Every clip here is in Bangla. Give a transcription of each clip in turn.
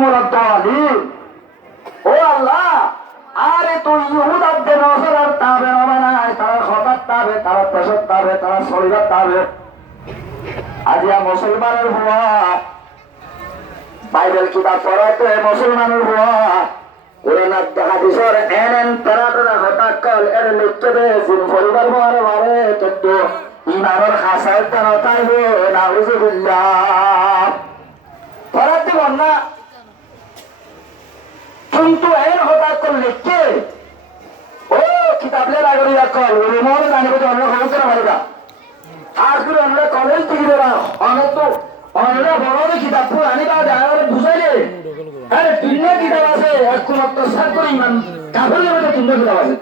মুরাদ্দালিন। ও আল্লাহ, আরে তুই ইহুদাদের নসরার তাবে না বানায়, তারা খতার তাবে, তারা পেশার তাবে, তারা শরীরের তাবে। আজিয়া মুসলমানের হওয়া, বাইবেল কিতাব পড়াতে মুসলমানের হওয়া, কোরআন হাদিসের এন তারা তারা হতাকল এর লিখতে দে জিন পরিবার মারে মারে তত্ত্ব ইমানের হাসায় তারা তাইবে নাউজুবিল্লাহ পড়াতে বন্যা। কিন্তু এর হতাকল লিখতে ও কিতাবলে লাগরি রাখল ওর মনে জানিব যে অন্য খবর করে মারিবা। আজ করে অন্য কলেজ থেকে দেবা অনেক তো অন্য বড় কিতাব আনিবা যারা বুঝাইলে আরে তিনটা কিতাব আছে একমাত্র সাত করে ইমান কাফের মধ্যে তিনটা কিতাব আছে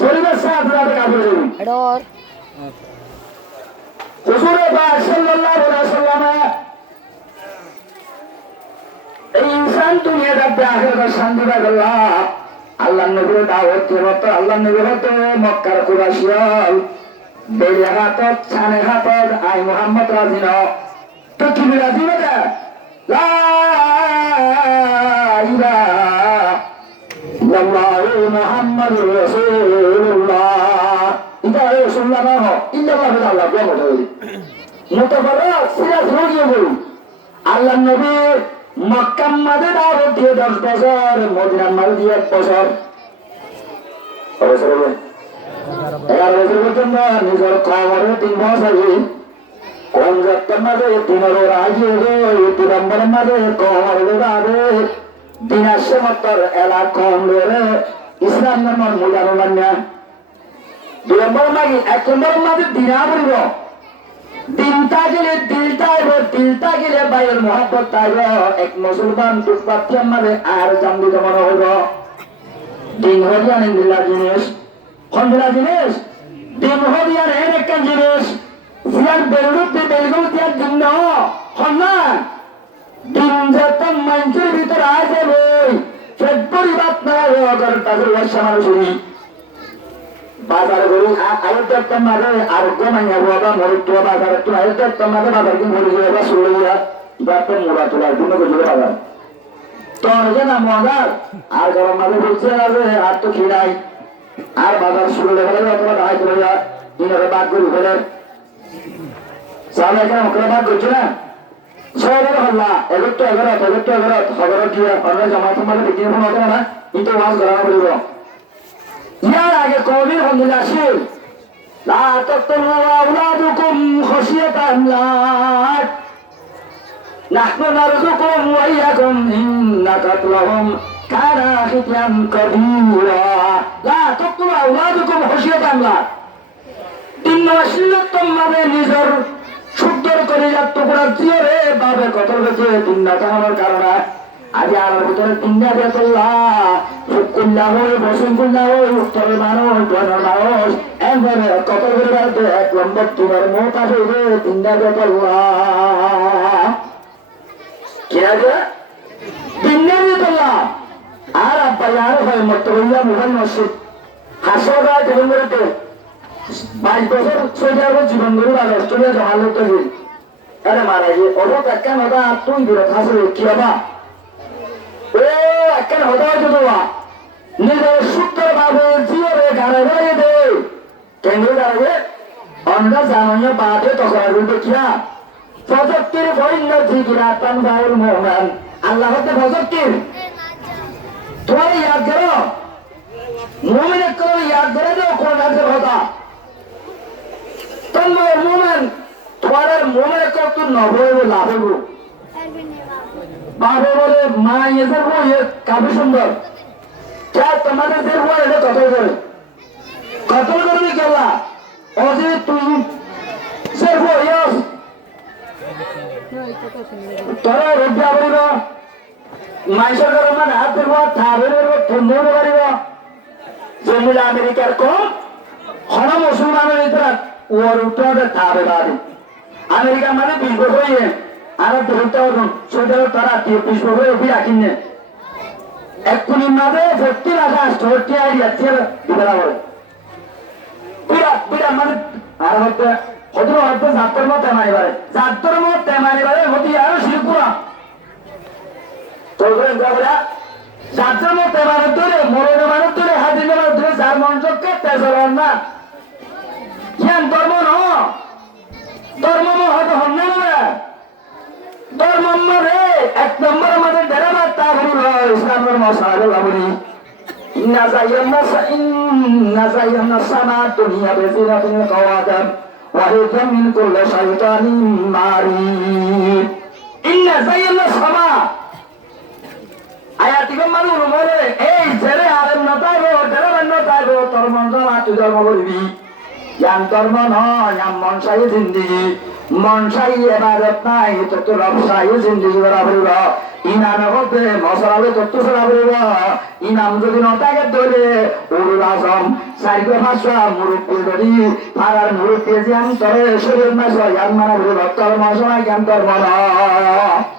পরিবেশ সাথে কাফের যাবে এডর হুজুর পাক সাল্লাল্লাহু আলাইহি ওয়াসাল্লাম এই ইনসান দুনিয়াতে আখিরাতে শান্তি পাগলা আল্লাহর নবীর দাওয়াত দিতে আল্লাহর নবীর হতে মক্কার কুরাইশিয়াল বেলে হাতত ছানে হাতত আই মুহাম্মদ রাজিন তো কি রাজি না লা ইলাহা ইল্লাল্লাহু মুহাম্মাদুর রাসূলুল্লাহ ইদা রাসূলুল্লাহ না ইল্লাল্লাহু আল্লাহ বলে মুতাবারা সিরাজ হয়ে গেল। আল্লাহর নবী মক্কা মাঝে দাওয়াত দিয়ে 10 বছর, মদিনার মাঝে দিয়ে 1 বছর, 11 বছর পর্যন্ত নিজের কবরে 3 বছর কোন যাত্রার মাঝে 3 রাজি হয়ে 3 নম্বরের মাঝে কবরে যাবে দিন আসছে মাত্র এলা কম ধরে ইসলাম নামের মূল্যায়ন না 2 নম্বর মাঝে 1 নম্বরের মাঝে দিনা বলব দিনটা গেলে দিলটা আইব, দিলটা গেলে বাইরের মহাব্বত আইব। এক মুসলমান দুঃপাত্রের মাঝে আর জানবি জমানো হইব। দিন হরিয়ান দিল্লা জিনিস হন্দিলা জিনিস দিন হরিয়ান এর একটা জিনিস জিয়ার বেলুতে বেলগুল দিয়ার দিন হন্না দিন যত মানুষের ভিতরে আসে বই ফেব্রুয়ারি বাদ না অগর তাদের বর্ষা মানুষই বাজারে গরু আয়োধ্যের মাঝে আরোগ্য মাইয়া বাবা মরিত্ব বাজারে তো আয়োধ্যের মাঝে বাজার কিনে ঘুরে গিয়ে বা শুরু গিয়া যাতে মোড়া তোলার জন্য গেছিল বাজার তো অনেকে না মজার আর গরম মাঝে বলছে আর তো খিড়াই আর বাজার শুরু লেগে অথবা দাঁড়াই চলে যায় দিনের বাদ করে ফেলে সামনে এখানে ওখানে বাদ করছে না 6 হল্লা 11 খবর দিয়ে অন্য জমাতে মাঝে বিক্রি ফোন হতো না কিন্তু ওয়াজ করানো বলিব ইয়ার আগে কবির হন্দিলা শিল লা তাকতুলু আওলাদুকুম খাশিয়াতা ইমলাক নাহনু নারযুকুহুম ওয়া ইয়াকুম ইন্না কাতলাহুম কানা খিতাম কাবীরা লা তাকতুলু আওলাদুকুম খাশিয়াতা ইমলাক তিন ওয়াসিয়ত তোমারে নিজের সুন্দর করে যাত্রা করার জিরে বাবে কত হয়েছে তিনটা চালানোর কারণে আজ আমার ভিতরে 3টা বেতল্লা কুল্লা হয়ে বসুন কুল্লা হয়ে উত্তরের মানুষ দনের মানুষ একবারে কত করে বাড়তে 1 নম্বর তোমার মোটা হইবে 3টা বেতল্লা কে আছে 3টা বেতল্লা আর আব্বা আর হয় মত হইয়া মোবাইল মসজিদ হাসো গায়ে জীবন করতে 22 বছর 6 বছর জীবন করে আর অস্ট্রেলিয়া জমা লোক তৈরি আরে মারা গিয়ে অবত একটা নদা তুই বিরত হাসলে কি হবা ও একটা হতা হয়তো তোমা নিজের সূত্র ভাবে জিওরে গাড়ে গাড়ে দে কেন্দ্র দাঁড়াবে অন্য জানিয়ে বাদে তখন বলতে কিয়া প্রযুক্তির বৈন্য জিগিরা তানবাউল মোহমান আল্লাহ হতে প্রযুক্তির তোমার ইয়াদ করো মোমেন করো ইয়াদ করে দেও কোন রাজ্যের হতা তানবাউল মোহমান তোমার মোমেন কত নবয় লাভ হইব বাবা বলে মা এসে বই কাবি সুন্দর যা তোমাদের যে বই এটা কত করবি কেলা অজে তুই সে বই তোরা রোজা বলিব মাইসর গরম হাত দেব থাবে ঠেন্ডে পারিব যেগুলো আমেরিকার কম হন মুসলমানের ভিতরে ওর উত্তরে থাবে বাড়ি আমেরিকা মানে 20 বছর হয়ে আর ধরতে হতো সেটা তারা 30 বছর অব্দি রাখিনে এক্ষুনি মাঝে 40 রাখা 40 আইডিয়া দিবে না বলে বিরাট মানে আর হতে হতো হয়তো জাতর মত তেমানিবারে হতে আরো শিল্পুরা বলবেন যারা যাত্রা মতো মানুষ ধরে মরণে মানুষ ধরে হাজির মানুষ ধরে যার মঞ্চকে তেজলার না জ্ঞান ধর্ম ন ধর্ম হয়তো হন না ধর্ম রে এক নম্বর আমাদের বেড়াবার তা হল ইসলামের মশাল বলি নাজাইয়ান্না সামা দুনিয়া বেজিনা তুমি কাওয়াদাম ওয়াহিদা মিন কুল্লি শাইতানিন মারিদ ইন্না জাইয়ান্না সামা আয়াতিগম মানু মরে এই জেরে আলেম নতাইবো দেরাবান নতাইবো তোর মন জমা তুই ধর্ম বলবি জ্ঞান ধর্ম নয় মনসাই জিন্দিগি মনসাই এবাদত নাই তো তোর রবসাই জিন্দিগি করা বলিব ইনামে হতে মশলালে তত্ত্ব সরা বলিব ইনাম যদি নতাকে ধরে উরুল আজম সাইকে ভাষা মুরুব্বি ধরি পাড়ার মুরুব্বি জ্ঞান তরে শরীর মাস জ্ঞান মানা বলিব তোর মশলা জ্ঞান ধর্ম নয়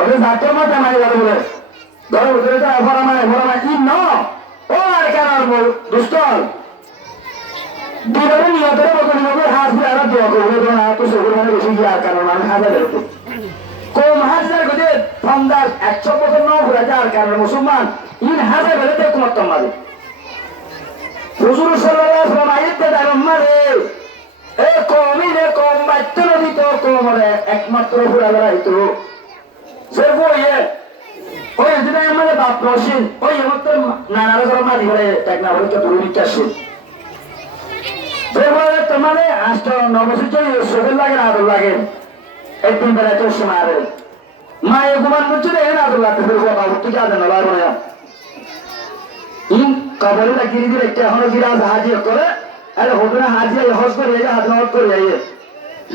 ওদের জাতীয় মধ্যে মারি গেল বলে ধরো ভিতরে ভরামায় ই ন ও আর কেন আর দুষ্টল দুবারে নিয়তের মতো নিয়তের হাত দিয়ে আরো দোয়া করবো না তো সেগুলো মানে বেশি গিয়ে আর কারণ আমি হাজার বেরোতে কম হাজার গেছে ফন্দার 100 বছর ন ঘুরাতে আর কারণ মুসলমান হাজার বেরোতে কুমার মারে হুজুর সাল্লাল্লাহু আলাইহি ওয়াসাল্লাম আয়াতে দারম মারে এ কমিনে কম বাইত নদী তো কমরে একমাত্র ঘুরা বেড়াইতো সে বইয়ে ওই দিনে আমাদের বাপ রসিন ওই আমার তো নানার ঘর মারি বলে টাকা বলে তো দূর নিচ্ছে তোমাদের 8-9 বছর চলে শরীর লাগে আদর লাগে একদিন বেলা তোর সময় আরে মায়ের ঘুমান করছে রে আদর লাগতে ফেলবো বাবু তুই আদর না লাগবে না কবরটা গিরি দিয়ে একটা এখনো গিরা হাজির করে আরে হোটেলে হাজির হজ করে হাত নট করে যাইয়ে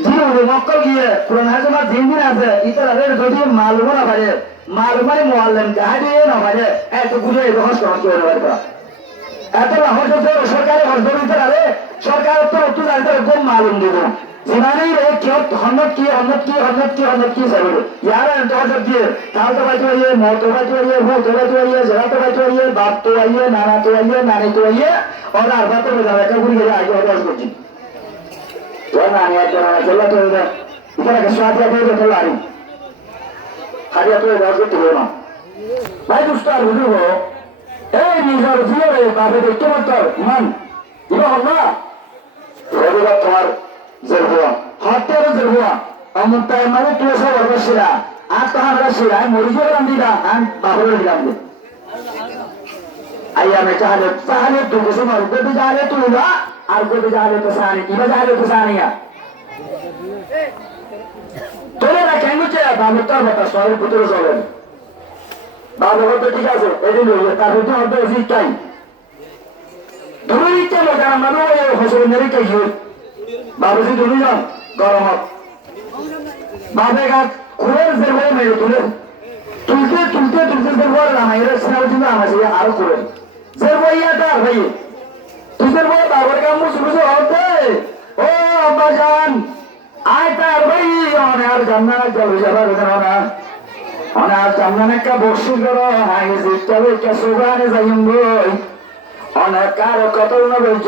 জিরো মক্কল গিয়ে পুরান হাজমা দিন আছে ইতার আরে যদি মালুম না পারে মালুমাই মুআল্লিম কাহাদি না পারে এত গুলো হজ করা চলে পারে এত হজ সরকারি হজ দিতে আরে সরকার তো জানতে কম মালুম দিব জিমানেই রে কেউ হন্নত কি চাইবে ইয়ার হজ দিয়ে তাল তো বাইতে আইয়ে মত বাইতে আইয়ে ভূত বাইতে আইয়ে জেরা তো বাইতে আইয়ে বাপ তো আইয়ে নানা তো আইয়ে নানি তো আইয়ে ওর আর বাপ তো যাবে একটা গুলি গিয়ে আগে হজ করছি Wala niya ito na nagdala ito na ito na kaswati ako ito ito lari hari ako ito ako ito na may gusto ako ito ko eh nizar siya rin bakit ito matar man iba Allah sabi ba tomar zerbuwa hati ako zerbuwa amon tayo mali tuwa sa warga sila at kahamara sila ay murijo lang nila ang bahuro nilang nila ayya may kahalit doon kasi marupit na kahalit tuwa আর কবি যাবে তো সানি ইবা যাবে তো সানিয়া তোলে না কেন হচ্ছে বাবু তার কথা সবাই ভিতরে চলে বাবু হয়তো ঠিক আছে এদিন তার ভিতরে হয়তো জিজ্ঞাই ধরে ইচ্ছা লোক আর মানুষ হসল নেই কে বাবুজি দুজন গরম বাবে গাছ খুঁড়ে যে হয়ে মেরে তুলে তুলতে যে বল না এর সিনার জন্য আমাকে আরো করে যে বইয়া তার ভাই তুদের বড় বাবার কাম মুসুসু হতে ও আব্বা জান আয় তার ভাই আর জান্নাত যাবে যাবার না আর জান্নাত কা বসু করো হাই জিতবে কে সুবানে যাইম বই অনেক কার কত না বলছ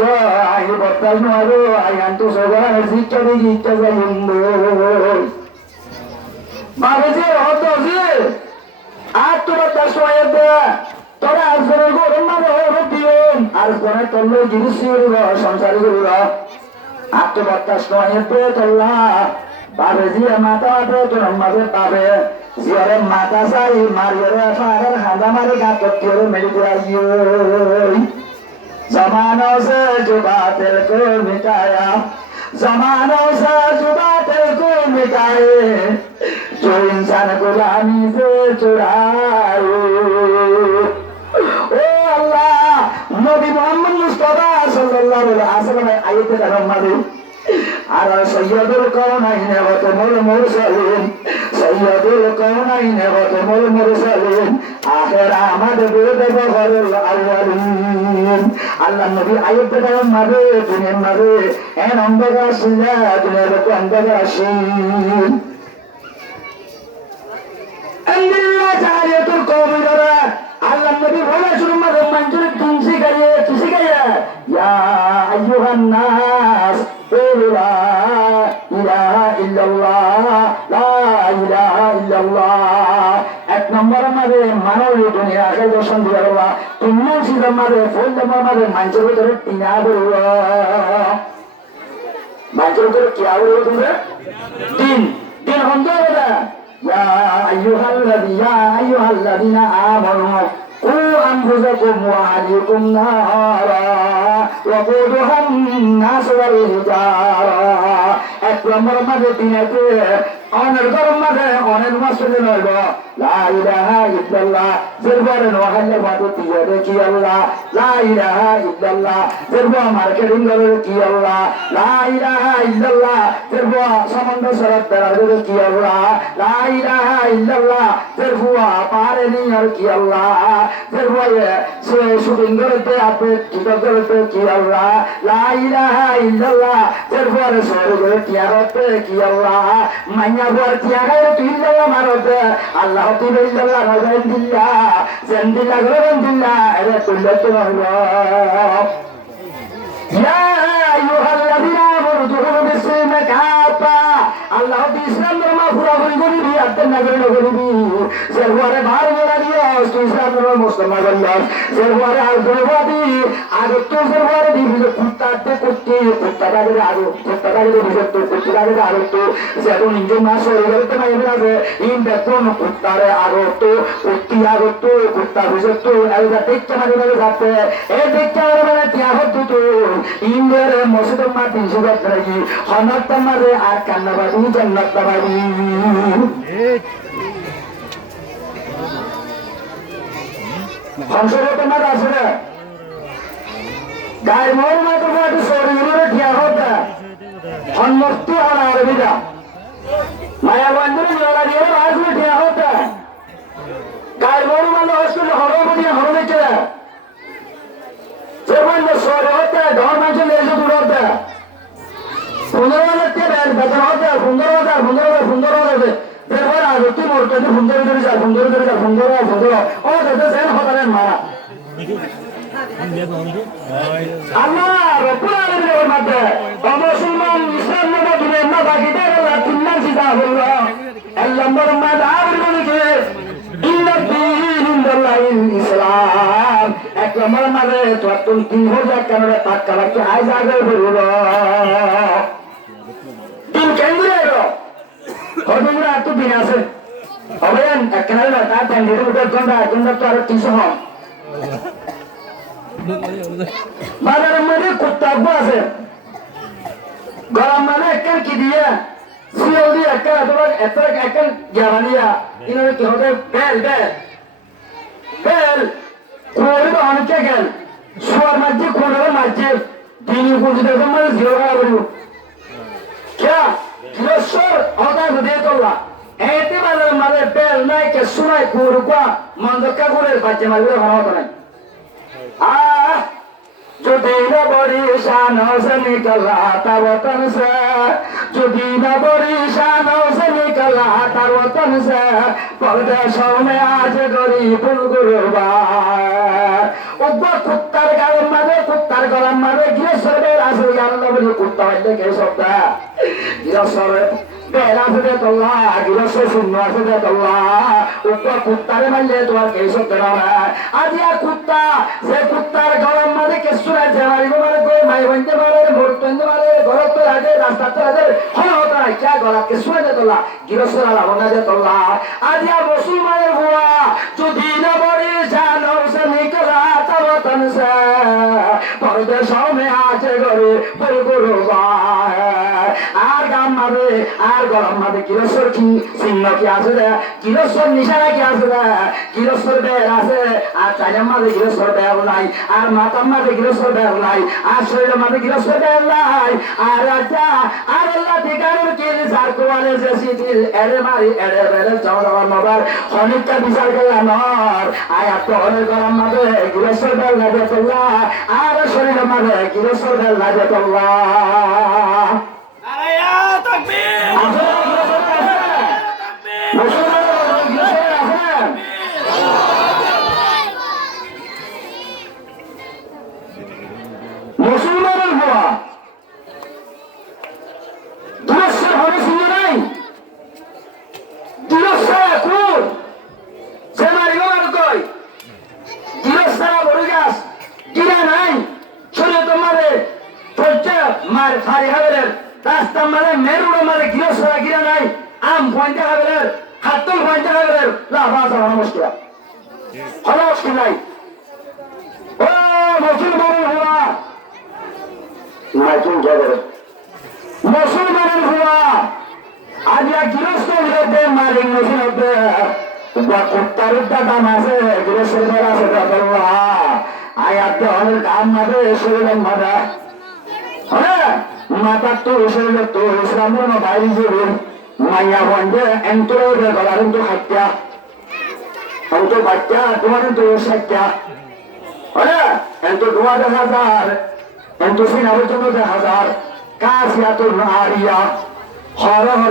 আই বর্তাল নরো আই আন্তু সুবানে জিতবে জিততে যাইম বই বাবাজি হতো জি আর তোমার দশমায় দে তোরা আজকের গরম মানে হলো দিন আর কোনে তোলে জিনিস সংসারী করল আত্মবার্তাস নয় পেয়ে তোল্লা পাবে জিয়া মাথা মাঠে তোর মাঝে পাবে জিয়ারে মাথা চাই মারিয়ে ফাড়ার হাঁদা মারে গাত করে মেরে দিয়াই জমানো সে জুবাতের কো মিটায়া জমানো সে জুবাতের কো মিটায়ে जो इंसान गुलामी से चुराए ओ अल्लाह नबी मोहम्मद मुस्तफा सल्लल्लाहु अलैहि वसल्लम आयत रहमादे আর সৈয়দুল কাউনাইন ওয়া তুমুল মুরসালিন সৈয়দুল কাউনাইন ওয়া তুমুল মুরসালিন আখির আমাদ বিদ বহরুল আউয়ালিন আল্লাহ নবী আয়াত দ্বারা মারে দুনিয়ার মারে এন অন্ধকার সিলা দুনিয়ার কো অন্ধকার আসিন আল্লাহ জাহালিয়াতুল কওমি দ্বারা আল্লাহ নবী বলে শুরু মারে মঞ্জুর তুমসি গায়ে তুসি গায়ে ইয়া আইয়ুহান নাস لا إله إلا الله لا إله إلا الله এক নম্বরের মাঝে মানব দুনিয়া আগে দর্শন দিয়ে আল্লাহ, তিন নম্বরের মাঝে ফুল নম্বর মাঝে মানুষের ভিতরে টিনা বলব, মানুষের ভিতরে কি আবল তোমরা তিন তিন হন্দ আইয়ুহাল্লাযীনা আমানু قوا أنفسكم وأهليكم نارا وقودها الناس والحجارة এক নম্বর মাঝে দিনেতে অনেক গরম মাঝে অনেক মাসুলি নইব লা ইলাহা ইল্লাল্লাহ জেরবারে নোহালে মাঝে তিয়রে কি আল্লাহ লা ইলাহা ইল্লাল্লাহ জেরবা মার্কেটিং করে কি আল্লাহ লা ইলাহা ইল্লাল্লাহ জেরবা সমন্দ সরত দাঁড়াবে কি আল্লাহ লা ইলাহা ইল্লাল্লাহ জেরবা পারে নিয়র কি আল্লাহ জেরবা সে সুবিন্দরতে আপে কিদরতে কি আল্লাহ লা ইলাহা ইল্লাল্লাহ জেরবা সরগরে তিয়ারতে কি আল্লাহ মাইয়া বর তিয়াগায় তুই ইল্লাল্লাহ মারতে আল্লাহ তুই ইল্লাল্লাহ রাজাইন দিল্লাহ জানদিল্লাহ গরন দিল্লাহ এরে কুল্লাতে আল্লাহ ইয়া আইয়ুহাল্লাযীনা আমানু দুখুলু বিসমিল্লাহি কাফা আল্লাহ ইসলাম ধর্ম পুরা করে দিবি আত্ম নগর নগরবি জেরবারে ভার বলা দিও তুই ইসলাম ধর্ম মুসলমান বললাস জেরবারে আর দরবাদি আর তো জেরবারে দিবি কুত্তাতে কুত্তি কুত্তাটাকে আরো কুত্তাটাকে দিবি তো কুত্তাটাকে আরো তো যেমন নিজে মাস হয়ে গেলে তো মাইবে আছে ইন বেতন কুত্তারে আরো তো কুত্তি আরো তো কুত্তা বুঝে তো এলা দেখতে মানে যাচ্ছে এই দেখতে মানে তিয়া হতো তো ইন্দের মসজিদের মা 300 টাকা রাখি হনাত মারে আর কান্নাবাড়ি জান্নাত বাড়ি সংসদে মার আছে না গায়ের মোর মাত্র মাত্র শরীরে ঠিয়া হতা হনমস্তি হন আরবিরা মায়া বন্ধুরে জলা দিয়ে রাজমে ঠিয়া হতা গায়ের মোর মানে হসপিটাল হরবদি হরবেছে যেমন শহরে হতে ধর্মাঞ্চলে এসে দূর হতে 15,000 টাকা বেতন হতে 15,000 এরপর আজ তুই মরতে সুন্দর ধরে যা সুন্দর ও যেতে সেন হতারেন মারা আল্লাহ রব্বুল আলামিনের মধ্যে মুসলমান ইসলাম নবী দুনিয়ার না বাকিতে আল্লাহ তিন নাম সিধা হলো আল্লাহ মুহাম্মদ আবরুকে ইন্না দীন ইনদাল্লাহিল ইসলাম এক নম্বর মানে তো তুমি 3000 কানরে পাক কালাকে আজ আগে বললো দিন কেন্দ্রে এলো হদুরা তো দিন আছে অবয়ান একখানে না তার ট্যাঙ্গের উপর ঘন্টা তো আরো 300 হন বাজারের মধ্যে কুত্তা আছে গরম মানে একখান কি দিয়ে সিও দিয়ে একখান গ্যারানিয়া ইনারে কি হবে বেল কোরে তো অনেকে গেল সোয়ার মাঝে কোরে মাঝে দিনই বুঝি দেখো মানে জিরো করা বলবো क्या किलोसर होता है दे तोला ऐते मारे बेल नहीं के सुनाई कुरुका मंदका कुरे बच्चे मारे होता नहीं जो दीना बड़ी शानों से निकला था वतन से जो दीना बड़ी शानों से निकला था वतन से परदेशों में आज गरीब गुरबा उब्बा कुत्तार गाले कुत्तार गला मारे गिरसर बेला से यार बड़ी कुत्ता वाले के शब्द गिरसर बेला से तल्ला गिरसर सुन्ना से तल्ला उब्बा कुत्तार माले तो के शब्द ना आज या कुत्ता से कुत्तार गला मारे के सुना जवारी को मारे कोई माई बंदे मारे मोरतंदे मारे घर तो आगे रास्ता तो आगे हाँ होता है क्या गला के सुना दे तल्ला गिरसर वाला बना दे तल्ला आज या मुसलमान हुआ जो दीना बड़ी जानों से निकला वतन से परदेशों में आज गरे बुलबुलबा আর গাম মারে আর গরম মারে কিরসর কি চিহ্ন কি আছে রে কিরসর নিশানা কি আছে রে কিরসর বের আছে আর চাইনা মারে কিরসর বের নাই আর মাথা মারে কিরসর বের নাই আর শরীর মারে কিরসর বের নাই আর রাজা আর আল্লাহ ঠিকানোর কি সার কোয়ালে যে সিদিল এরে মারি এরে বেরে চাওয়া মাবার অনেকটা বিচার করলাম নর আয় এত অনেক গরম মারে কিরসর বের লাগে তোল্লা আর শরীর মারে কিরসর বের লাগে তোল্লা মুসলমানের হওয়া দুরস্য হবে শুনে নাই দুরস্য কোন لا باس ولا مشكلة ولا مشكلة ও মুসলমানের হুয়া মাইকিং যাবে মুসলমানের হুয়া আজ এক গৃহস্থ বিরুদ্ধে মালিক মুসলিমতে বা কুত্তার দাম আছে গৃহস্থের বেলা আছে আয়াতে অনেক কাম মাঝে শরীরের মাথা হ্যাঁ মাথা তো শরীরে তো ইসলামের বাইরে যাবে মাইয়া বন্ধে এন্তরে গলার তো খাইতা এন্ত বাচ্চা তোমার তো সাইতা হ্যাঁ এন্ত 2000 এন্ত সিনাবের জন্য 1000 কাসিয়াত নারিয়া হরহ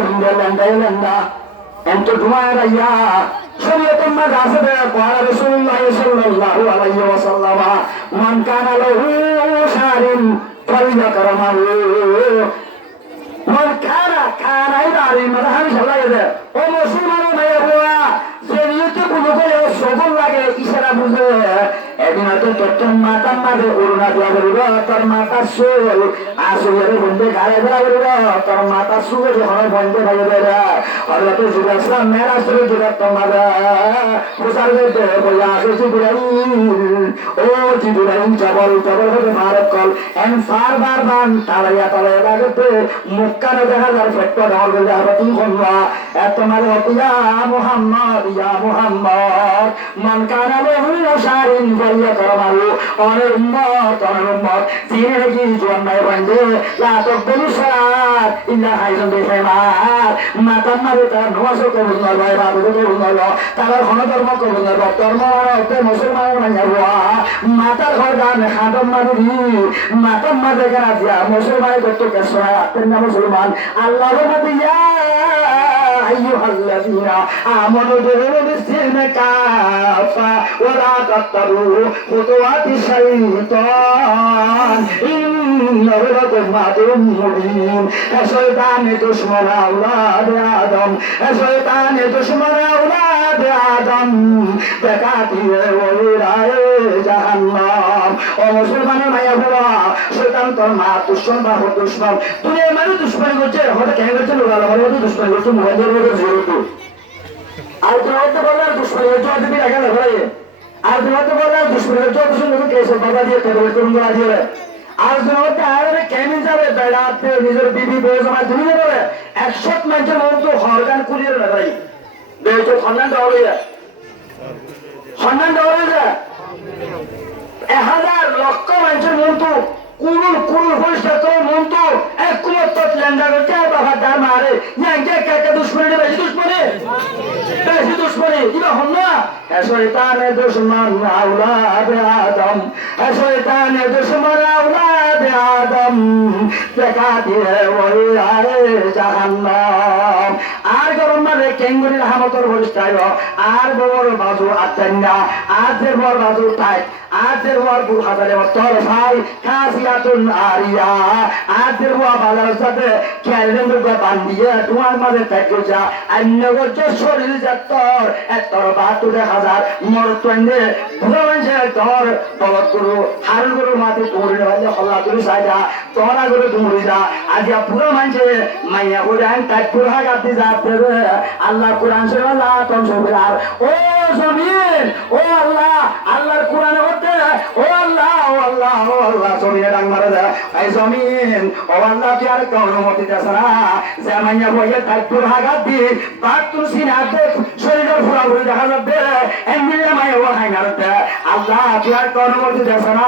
লেন্দা এন্ত তোমার ইয়া শরীয়তের মাঝে আছে قال رسول الله صلى الله عليه وسلم من كان له شارب فليكرمه من كان ইদারি মাদাহান সবাইতে ও মুসলমানের ভাইয়া বোয়া যে নিয়তে কোনো করে সবল লাগে ইশারা বুঝে এদিন তো তোর মাথা মাঝে উড়না দেওয়া বলব তোর মাথা সোল আসলে বন্ধে গায়ে দেওয়া বলব তোর মাথা সুগে যখন বন্ধে ভাই বেড়া হযরত জিবরাইল মেরাজ করে দিলা তোমারা মুসার গেতে বলা আছে জিবরাইল ও জিবরাইল জবল হতে মারক কল এন ফারবার বান তালায়া লাগতে মক্কা না দেখা যার ফেটটা ধর গেলে আর তুমি কোনবা এত মানে ইয়া মুহাম্মদ মান কানা লাহু শারিন ফালিয়া করমালু অনেক উম্মত জিনে কি জন্মায় বন্ধে লা তাকবুল সালাত ইল্লা হাইজন বিহিমার মাতা মারে তার নমাজ কবুল না ভাই বাবু কবুল না তার কোন ধর্ম কবুল না ধর্ম মানে মুসলমান না যাওয়া মাতার ঘর গান খাদম মারি মাতা মারে গানা দিয়া মুসলমান করতে কেসরা আপনি মুসলমান আল্লাহর নবী ইয়া আইয়ুহাল্লাযীনা আমানু দুখুলু বিসমিল্লাহি কাফা ওয়া লা তাত্তাবু খুতুওয়াতি শাইতান ইন্নাহু লাকুম আদুউম মুবিন শয়তানে দুশমন আওলাদ আদম শয়তানে দুশমন আওলাদ আদম দেখাতি ওলিরায়ে জাহান্নাম ও মুসলমানের মায়া বাবা শয়তান তোর মা দুশমন বা দুশমন দুনিয়ার মানুষ দুশমন করছে হঠাৎ কেন করছে লোকাল দুশমন করছে মোবাইলের মধ্যে জড়িত আর তোমাকে বললাম দুশমনের জন্য তুমি রাখা ভাই আর তোমাকে বললাম দুশমনের জন্য শুনে কেসে বাবা দিয়ে করবে তুমি দিয়ে আর তোমাকে আর কেমন যাবে বেড়াতে নিজের বিবি বউ জমা তুমি যাবে 100 মানুষের মধ্যে হরগান কুলিয়ে না ভাই বেটো খন্ডন দৌড়ে যায় 1000 লক্ষ মানুষের মধ্যে কুরুল পরিষ্কার করে মন্ত্র এক কুমার তত লেন্দা করছে বাবা দাম আরে ইয়াঙ্কে কাকে দুশ্মনী বেশি দুশ্মনী কিবা হল না শয়তানে দুশমন আওলাদ আদম শয়তানে দুশমন আওলাদ আদম দেখা দিয়ে ওই আরে জাহান্নাম আর গরম মানে কেঙ্গুরি রহমতর পরিষ্কার আর বড় বাজু আত্মান্না আর যে বড় বাজু তাই আজের ওয়ার বুল হাজারে তোর ভাই কাসিয়াতুন আরিয়া আজের ওয়া বাজার সাথে ক্যালেন্ডার গো বান্দিয়ে তোমার মাঝে থাকো যা অন্যগর যে শরীর যা তোর তোর ৭২,০০০ মরতনে ভগবানছে তোর বলত গুরু হারুন গুরু মাতে তোরে ভালে হল্লা তুই সাইডা তোরা গুরু তুমি যা আজ পুরো মানছে মাইয়া কোরআন তাই পুরো গাতি যাতে আল্লাহ কোরআন শোনা তোর সবিরার ও জমিন ও আল্লাহর কোরআন ও আল্লাহ জমিনে ডাং মারা যায় এই জমিন ও আল্লাহ কি আর কোন মতি দেছে না যে মাইয়া বইয়ে তাইপুর হাগাত দি বাত তুলসি না দেখ শরীরের ফুরা ফুরি দেখা যাবে এমবিলে মাইয়া ও হাই মারতে আল্লাহ কি আর কোন মতি দেছে না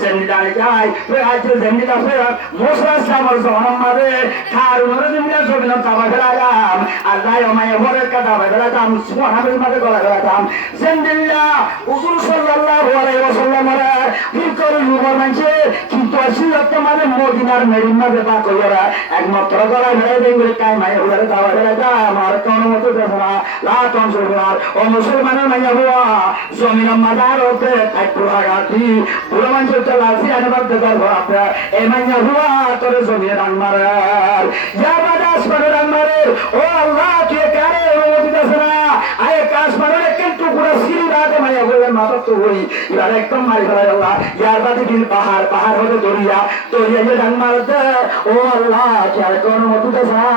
জেনি ডালে যাই ফের আইতে জেনি দা ফের মুসা সামর জমান মারে খার মরে জমিনে জমিনে কাবা ফেলাম আল্লাহ ও মাইয়া বরে কাদা ফেলাম সুবহানাল্লাহ মারে গলা ফেলাম জেন্দিল্লাহ হুজুর সাল্লাল্লাহু আলাইহি ওয়াসাল্লাম করে যুবর মানছে কিন্তু আসলে তোমার মদিনার মেরিন মাঝে বা কইরা একমাত্র করা মেরে দেঙ্গুলি কাই মাই হলে দাওয়া হলে যা আমার কোন মতো দেখো না লাতন সরবার ও মুসলমানের মাইয়া হুয়া জমিন মাদার ওতে তাইপুর হাগাতি পুরো মানুষের তো লাসি আনবাদ দেবার ভাবরা এ মাইয়া হুয়া তোরে জমিন রাং মারার ইয়া বাদাস করে রাং মারে ও আল্লাহ তুই কারে মতি দেখো না আয় কাজ মারে কিন্তু পুরো সিরি রাতে মাইয়া হুয়া মাথা তো হই এবার একদম মারি ফেলাই আল্লাহ ইয়ার বাদে দিন পাহাড় পাহাড় হতে দরিয়া দরিয়া যে ডাং মারতে ও আল্লাহ খেয়াল কোন মতো দেখা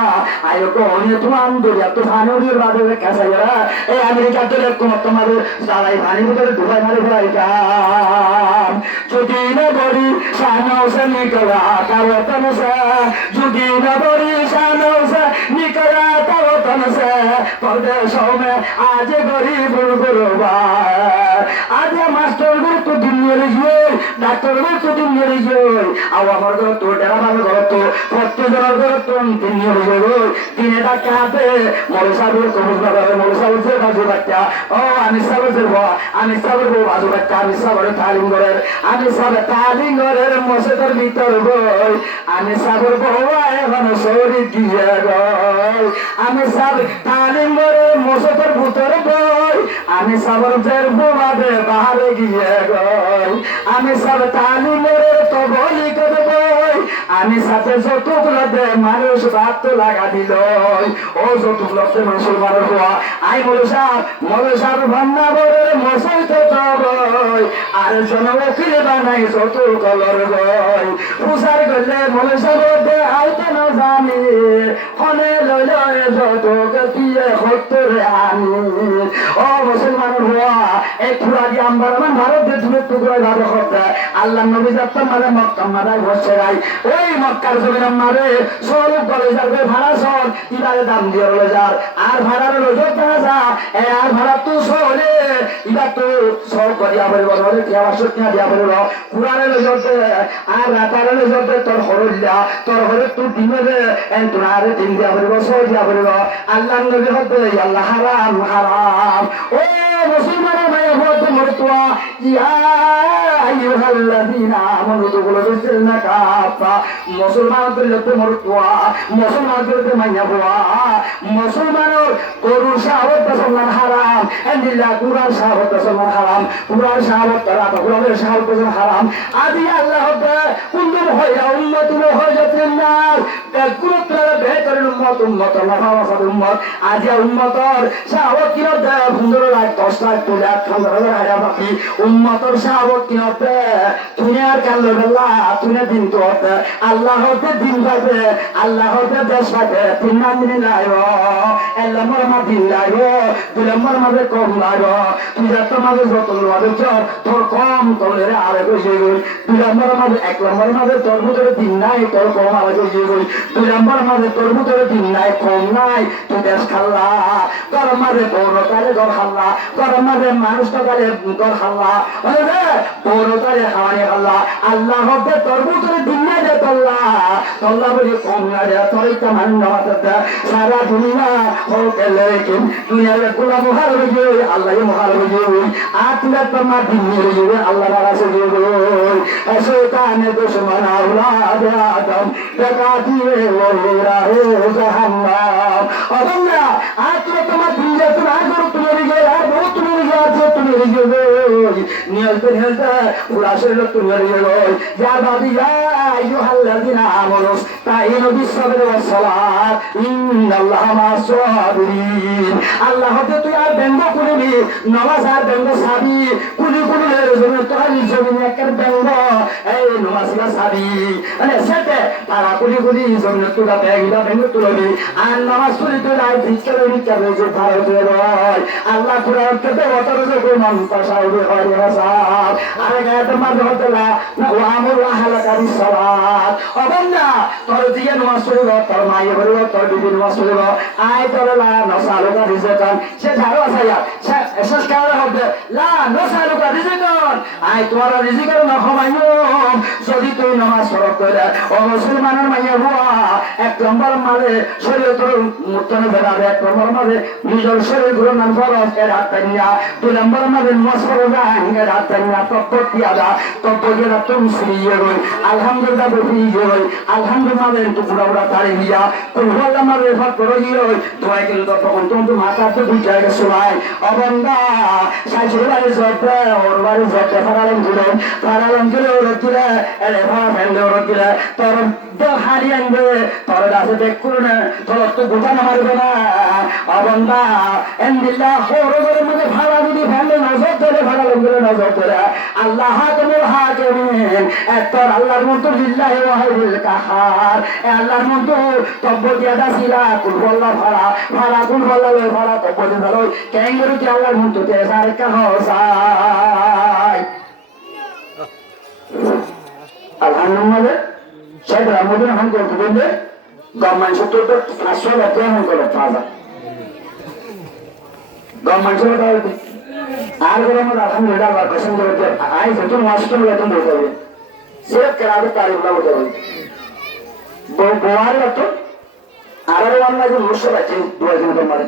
আয়ো কোনে তুমান দরিয়া তো ফানে উড়িয়ে বাদে কাছে যারা এই আমেরিকা তো এরকম তোমার সারাই পানির ভিতরে ডুবাই মারি ফেলাই কাম যদি না বড়ি সানৌসা নিকলা কাওতন সে যদি না বড়ি সানৌসা নিকলা কাওতন সে परदेश में आज गरीब गुरुबा आज मास्टर गुरु तो दुनिया रहिए डॉक्टर गुरु तो दुनिया रहिए अब हमारे गुरु तो डेरा वाले गुरु तो प्रत्येक जन गुरु तो दुनिया रहिए दिने दा काटे मोरे साबुर को बुझना है मोरे साबुर से बाजू बच्चा ओ आमी साबुर से बाजू बच्चा आमी साबुर तालिम करे मोसे तर भीतर गई आमी साबुर बोवा এখন সরি দিয়ে গই আমি সব তালিম করে মোসের ভিতরে গই আমি সবর জের বোমাদে বাহারে গিয়ে গই আমি সব তালিম করে তো বলি করে গই আমি সাথে যতগুলো দে মানুষ বাত লাগা দিল ও যতগুলো দে মুসলমান হওয়া আই মলসার ভান্না বলে মোসের তো গই আর জন ওকিল বানাই যত কলর গই পুসার গলে মলসার দে আইতে না জানি হনে লইলে যত গতিয়ে হতরে আমি ও মুসলমান হওয়া এই পুরাদি আম্বারমান ভারত দেশ টুকরা ভাবে হতে আল্লাহ নবী যাত্রা মানে মক্কা মারাই বসে রাই ওই মক্কার জমিন মারে সব কলেজার ভাড়া সব ইবারে দাম দিয়ে রলে যার আর ভাড়ার লোক যা আর ভাড়া তো সহলে ইবা তো সব করিয়া বলব বলে কি আবার সত্যি দিয়া বলব কুরারে লজতে আর রাতারে লজতে তোর হরলিয়া তোর হরে তুই দিনে এন তোরারে দিন দিয়া বলব সব দিয়া বলব আল্লাহ নবী হতে আল্লাহ হারাম হারাম ও মুসলমানের মায়া হতে মরতুয়া ইয়া আইয়ুহাল্লাযীনা আমানু দুখুলু ফিস-সিলমি কাফা মুসলমানদের হতে মরতুয়া মুসলমানদের মায়া হওয়া মুসলমানের গরু শাহওয়াত পছন্দ হারাম আল্লাহ কুরআন শাহওয়াত পছন্দ হারাম কুরআন শাহওয়াত তারা কুরআনের শাহওয়াত পছন্দ হারাম আদি আল্লাহ হতে কুনতুম খায়রা উম্মাতিন উখরিজাত লিন-নাস কুরআন বেহতরিন উম্মত মাহফাজাত উম্মত আজ উম্মতর শাহওয়াত কি হতে 15 লাখ 10 লাখ 2 লাখ 15 হাজার বাকি উম্মতর শাহওয়াত কি হতে দুনিয়ার কালো বেলা তুনে দিন তো হতে আল্লাহ হতে দিন পাবে আল্লাহ হতে দেশ পাবে তিন দিন লাইও আল্লাহ মরমা দিন লাইও দুলম্বর মাঝে কম লাইও তুই যত মাঝে যত মাঝে চর তোর কম তোরে আরে বসে গই দুলম্বর মাঝে এক নম্বর মাঝে তোর ভিতরে দিন নাই তোর কম আরে বসে গই দুলম্বর মাঝে তোর ভিতরে দিন নাই কম নাই তুই দেশ খাল্লা তোর মাঝে পৌরতারে ঘর খাল্লা তোর মাঝে মানুষ টাকারে ঘর খাল্লা পৌরতারে খাওয়ানি খাল্লা আল্লাহ হতে তোর ভিতরে দিন নাই দে তোল্লা বলি কম না দে তোর একটা মান নামাতে সারা দুনিয়া হোকে লেকিন দুনিয়ার গোলাম হার হয়ে আল্লাহ মহার হয়ে আতলা তোমা দিন হয়ে আল্লাহ রাসে হয়ে এসে কানে দুশমন আওলাদ আদম দেখা দিয়ে ওরা হে জাহান্নাম আল্লাহ আতলা তোমা দিন যে তুমি আগর তুমি গিয়ে আর বহু তুমি গিয়ে আছে তুমি গিয়ে নিয়তে পুরা শরীর তুমি গিয়ে ইয়া বাদি ইয়া আইয়ুহাল্লাযীনা আমানু তাইনু বিস-সাবরি ওয়াস-সালাত ইন্নাল্লাহা মা'আস-সাবিরিন আল্লাহ হতে তুই আর ব্যঙ্গ করবি নামাজ আর ব্যঙ্গ সাবি কুলি কুলির জন্য তোর জমিন একের ব্যঙ্গ এই নামাজটা সাবি মানে সেটা তারা কুলি জমিন তোরা ব্যঙ্গ তুলবি আর নামাজ তুলি তুই আর ভিক্ষারে যে ভারতে রয় আল্লাহ কুরআনকে দেওয়ার যে কোন পাশাউবে হয় হাসাব আর গায়তে মাঝে হতে না ওয়া আমরু আহলাকা বিস-সালাত অবন্না তোর দিয়ে নামাজ পড়িব তোর মায়ে পড়িব তোর বিবি নামাজ পড়িব আয় তোর লা নসালুকা রিজকান সে ধারো আসায়া শেষ কালে হবে লা নসালুকা রিজকান আয় তোর রিজকার না হমাইও যদি তুই নামাজ পড়ব করে ও মুসলমানের মাইয়া হওয়া এক নম্বর মাঝে শরীর তোর মুতনে বেড়াবে এক নম্বর মাঝে নিজের শরীর গুলো নাম ফরজ এর হাতনিয়া দুই নম্বর মাঝে নামাজ পড়বা এর হাতনিয়া তপতিয়া দা তপতিয়া তুমি সিয়ে গই আলহামদুলিল্লাহ বলি গই আলহামদুলিল্লাহ তো পুরা তারে দিয়া কোন হল্লা মারে ফাত করে গই তোই কিন্তু তখন তুমি মাথাতে দুই জায়গা সবাই অবন্দা সাইজের বাড়ি জতে ওর বাড়ি জতে ফারালাম দিলে ওর দিলে এরে ভাড়া ফেলে ওর দিলে তোর হারিয়ে আনবে তোর কাছে দেখ করুন তোর তো গোটানো মারবে না অবন্দা এন্দিল্লা হরগরের মধ্যে ভাড়া যদি ফেলে না জতে বলে ভাড়া লোকগুলো নজর করে আল্লাহ হাকিমুল হাকিমিন তোর আল্লাহর মতো লিল্লাহি ওয়াহিদুল কাহার আল্লাহর মতো তব্য দিয়া দাসিলা কুল বল্লা ভাড়া ভাড়া কুল বল্লা লই ভাড়া তব্য দিয়া লই কেঙ্গরু কি আল্লাহর মতো তে সার কাহসাই আলহামদুলিল্লাহ সেই রামদিন হন করতে বললে গভর্নমেন্ট সত্তর তো 500 টাকা হন করে পাওয়া গভর্নমেন্ট সত্তর আর করে আমরা আলহামদুলিল্লাহ আল্লাহ কসম করে আই যত নষ্ট হলে তুমি বলতে হবে সিরফ কেরাবে তারিফলা বলতে হবে বোয়ার তো আর আমরা যে মুর্শিদ আছে দুজন তোমার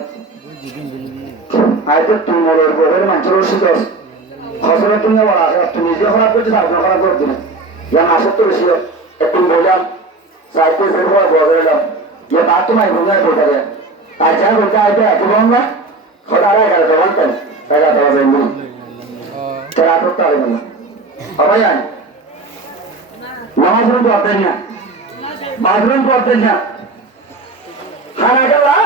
আইতে তুমি ওর গোবের মানুষের রসিদ আছে ফসলে তুমি বলা তুমি নিজে খারাপ করছিস আপনি খারাপ করে দিলেন ইয়া মাসের তো বেশি একটু বললাম সাইকেল ফের বড় বললাম ইয়া বাত তোমায় ভুলে বলতে হবে আর যা বলতে আইতে এত বল না খোদারা গেল তো বলতেন তাইলা তো যাইনি তেরা করতে হবে না হবে না নামাজ পড়তেন না বাথরুম পড়তেন না খানা গেলা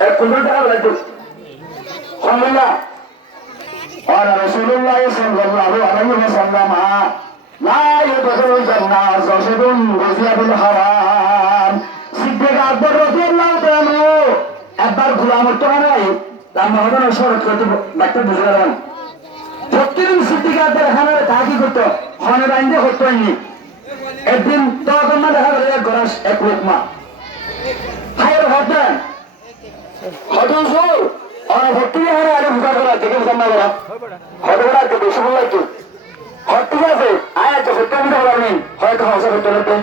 এক কোটি টাকা লাগবে খানা قال رسول الله صلى الله عليه وسلم لا يدخل الجنة زوجة غزي بالحرام সিদ্দিক আকবর রাদিয়াল্লাহু তাআলা একবার গোলামের তো নাই রাম হদন শরৎ করতে ডাক্তার বুঝে গেলেন প্রতিদিন সিদ্দিক আকবর এখানে কাকি করতো হনে বাইন্দে হতো নি একদিন তখন না দেখা গেল এক গরাস এক লোকমা হায়ের হতেন হদন সুর और भक्ति है अरे बुझा करा देखो समझ रहा हद बड़ा के बेशु बोला तू हत्ती আছে আয়া তো সত্য মিটা বলা নেই হয়তো হাসা করতে হতে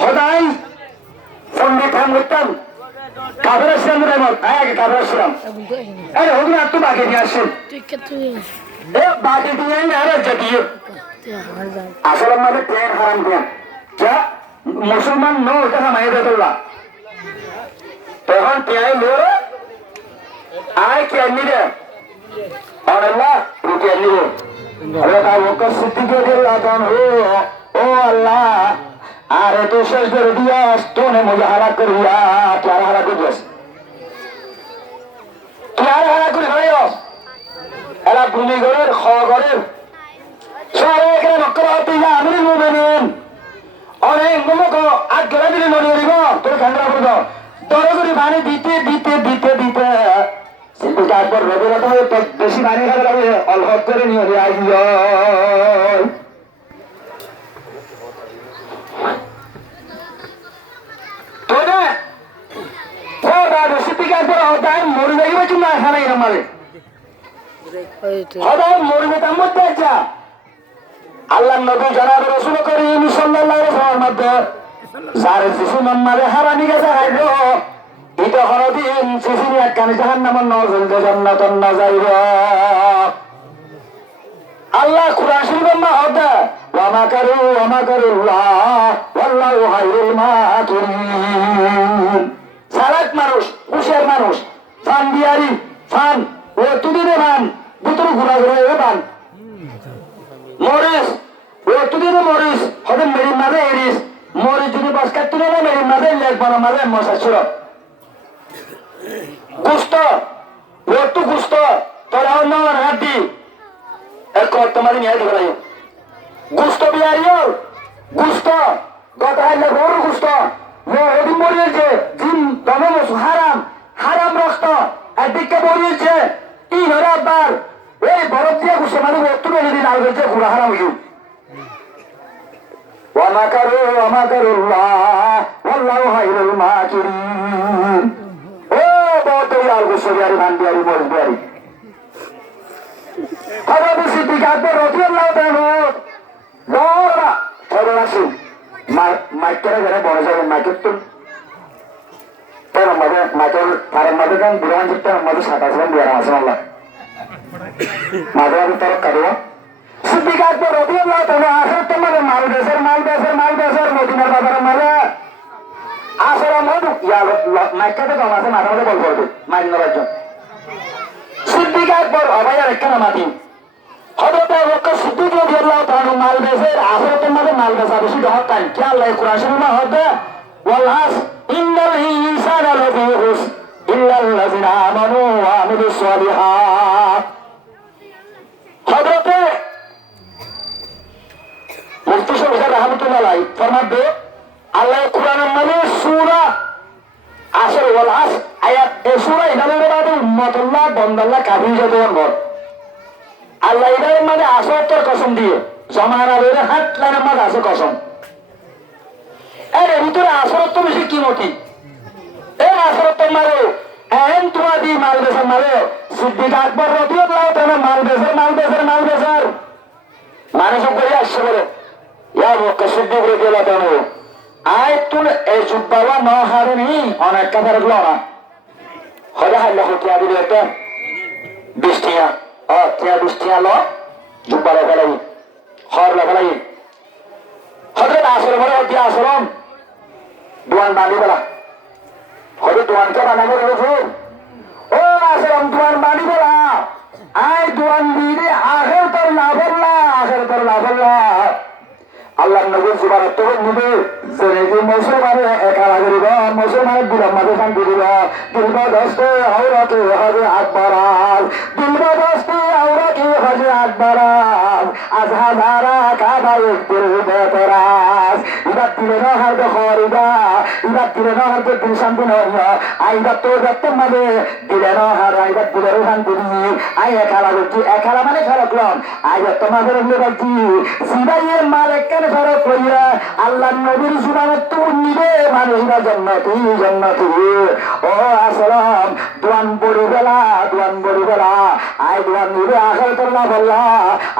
হদাই সঙ্গে কাম করতাম কাবরা শ্রাম রে মত আয়া কে কাবরা শ্রাম আরে হোগনা তো বাকি দিয়ে আসেন ঠিক আছে এ বাকি দিয়ে না আরে জটিয়ে আসলে আমাদের ট্রেন হারাম দিয়া যা মুসলমান নো এটা মাইদা তোলা তখন টিয়াই লো आय क्या निरे और अल्लाह रुकिए निरे अरे का वो कर सिद्धि के दिल आतान हो ओ अल्लाह अरे तो शेष कर दिया तूने मुझे हलाक कर दिया क्या हलाक कर दिया क्या हलाक कर दिया अल्लाह भूमि गरे खा गरे सारे के नक्कर होती है अमीर मोमिनीन और एक मोमो को आज गला दिले नोनी रिबो तो खंडरा कर दो तोरे को पानी दीते সিদ্দিক আকবর রবিরাত হয়ে বেশি পানি খাবে লাগে অল্প করে নিয়ে আসি তো না ও দাদু সিদ্দিক আকবর হতায় মরে যাইবে চুনা খানা এরম মারে হতায় মরে যেতাম মধ্যে আচ্ছা আল্লাহ নবী জনাব রাসূল করিম সাল্লাল্লাহু আলাইহি ওয়াসাল্লাম মধ্যে যার যিশু মারে হারানি গেছে আইলো এটা হরদিন সিসিনি একখানে জাহান্নামের নজল জান্নাতুন নাজাইর আল্লাহ কুরআন শরীফের মা হদা ওয়া মাকারুল্লাহ ওয়াল্লাহু খায়রুল মাকিরিন সালাত মানুষ হুশিয়ার মানুষ ফান বিয়ারি ফান ও তুদিনে মান ভিতরে ঘুরা ঘুরা এ বান মরিস ও তুদিনে মরিস হদে মেরি মাঝে এরিস মরিস যদি বাস কাটতে না মেরি মাঝে লেগ বানা মাঝে মশা ছিল গুস্ত ওটু গুস্ত তোরাও না হাড্ডি এক তোমাদের নিয়ে দেখো নাই গুস্ত বিয়ারিও গুস্ত গতাইলে গরু গুস্ত ও ওদি মরিয়েছে জিম দমস হারাম হারাম রক্ত এদিকে মরিয়েছে ই ঘরে আবার এই বরফ দিয়ে গুছে মানে ওটু মেলে দিন আর গেছে পুরা হারাম হইউ ওয়া মাকারুল্লাহ ওয়াল্লাহু খায়রুল মাকিরিন আর গোসবিয়ারি ভান্ডিয়ারি মরিবিয়ারি খবর সিদ্দিক আকবর রাদিয়াল্লাহু তাআলা লড়া খবর আছে মাইকের ঘরে বড় যাবে মাইকের তো তার মধ্যে মাইকের তার মধ্যে কান বুড়ান যেতে মধ্যে সাতাশন বিয়ার আছে আল্লাহ মাঝে তার কারো সিদ্দিক আকবর রাদিয়াল্লাহু তাআলা আখিরাত মানে মাল বেজার মদিনার বাজারে মালে আসলে মধু মাইকাতে কম আছে মাঝে মাঝে বল করবে মাইন রাজ্য সিদ্দিক আকবর অবাইয়ার একখানা মাটি হযরত আবু বকর সিদ্দিক রাদিয়াল্লাহু তাআলা মাল বেচের আখিরাতের মধ্যে মাল বেচা বেশি দহত টাইম কি আল্লাহ কুরআন শরীফে হদে ওয়াল আস ইন্নাল ইনসানা লাফি খুস ইল্লাল্লাযিনা আমানু ওয়া আমিলুস সালিহাত রাহমাতুল্লাহ ফরমাবে আল্লাহ কোরআনের নামে সূরা আসর ওয়াল আস আয়াত এই সূরা ইনালের বাদে উম্মতুল্লাহ বন্দাল্লাহ কাবির যতন বল আল্লাহ এর মানে আসর তোর কসম দিয়ে জমানা বের হাত লাগার মানে আছে কসম এর ভিতরে আসর তো বেশি কিমতি এই আসর তো মারো এন তোমা দি মাল বেচার মারো সিদ্দিক আকবর রাদিয়াল্লাহু তাআলা মাল বেচার মানুষ করে আসছে বলে ইয়া বক্কা সিদ্দিক রাদিয়াল্লাহু তাআলা আয় তুই এই জুব্বালা ন হারেনি অনেক কথা রাখলো না হলে হাইলে হতিয়া দিলে একটা বৃষ্টিয়া তিয়া বৃষ্টিয়া ল জুব্বালা ফেলাই হর ফেলাই হজরত আসর ভরে হতিয়া আসরম দোয়ান বাঁধি বেলা হলে দোয়ানকে বানাবো রয়েছে ও আসরম দোয়ান বাঁধি বেলা আয় দোয়ান দিয়ে আখের তোর লাভল্লা আল্লাহ নবীর জীবনের তো নিবে জেনে যে মুসলমানে একা লাগরিব মুসলমানের দিলাম মাঝে শান্তি দিব দিলবা দস্তে আওরাকে হজে আকবরাল দিলবা দস্তে আওরাকে হজে আকবরাল আজ হাজারা কাবায় দিল বেতরাস ইবাদ দিলে না হার খরিদা ইবাদ দিলে না হার দিল শান্তি নয় আইবাদ তো দেখতে মাঝে দিলে না হার আইবাদ দিলে শান্তি নি আই একা লাগছি একা মানে ফেরকলাম আইবাদ তোমাদের বাকি সিবাইয়ের মালিক ফেরত হইয়া আল্লাহ নবীর জীবনে তো নিবে মানুষরা জন্নতি ও আসলাম দোয়ান বড়ি বেলা আয় দোয়ান নিবে আখের তোর লাভ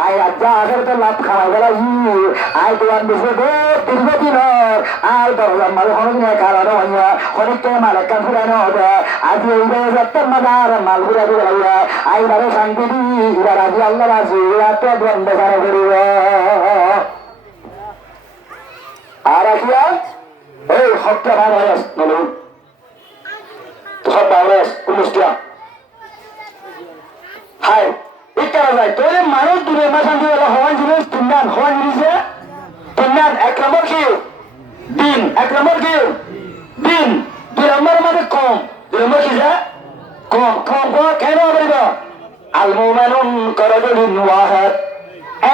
আয় আজ্জা আখের তোর লাভ খাওয়া বেলা আয় দোয়ান দিছে দীর্ঘদিন আর দরজার মাঝে হরিণে কারণ হইয়া হরিণকে মালিক কান ফুরানো হবে আজি এইবে সত্যের মাদার মাল ঘুরা দিয়ে হইয়া আইবারে শান্তি দি এবার আজি আল্লাহ রাজি এত দোয়ান বেচারা করিব আর আসিয়া এই হত্যা ভাইরাস বলুন সব ভাইরাস কুমিষ্টিয়া হাই এই কেন যায় তোর মানুষ দূরে মাসান দিয়ে হওয়ান জিনিস হওয়ান জিনিসে এক নম্বর কি দিন দিন 2 নম্বর মানে কম 2 নম্বর কি যা কম কেন বলিব আল মুমিনুন কারাজুলিন ওয়াহিদ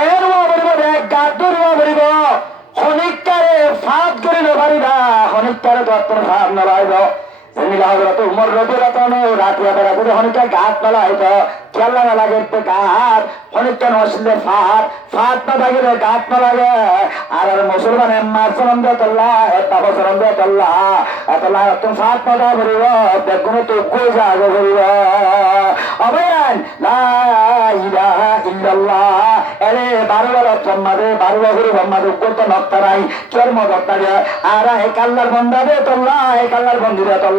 এর বলিব এক গাদুর বলিব হনিকারে ফাঁদ করে নবারিবা হনিকারে দত্তর ফাঁদ নবাইব যেনিলা হজরত উমর রাদিয়াল্লাহু আনহু রাতিয়া বেড়াতে হনিকা গাছ নলাইব খেলা না লাগে গাছ হনিকা নসলে ফাঁদ না লাগিলে গাছ না লাগে আর মুসলমানের মাসরম দেতল্লাহ এটা বসরম দেতল্লাহ এতলা তুমি ফাঁদ না ভরিব বেগুন তো কই যাবে ভরিব অবয়ান লা ইলাহা ইল্লাল্লাহ এরে 12 বার সম্মাদে 12 বার করে সম্মাদ করত নক্তারাই চর্ম দত্তারে আর এক আল্লাহর বন্দা দেতল্লাহ এক আল্লাহর বন্দি দেতল্লাহ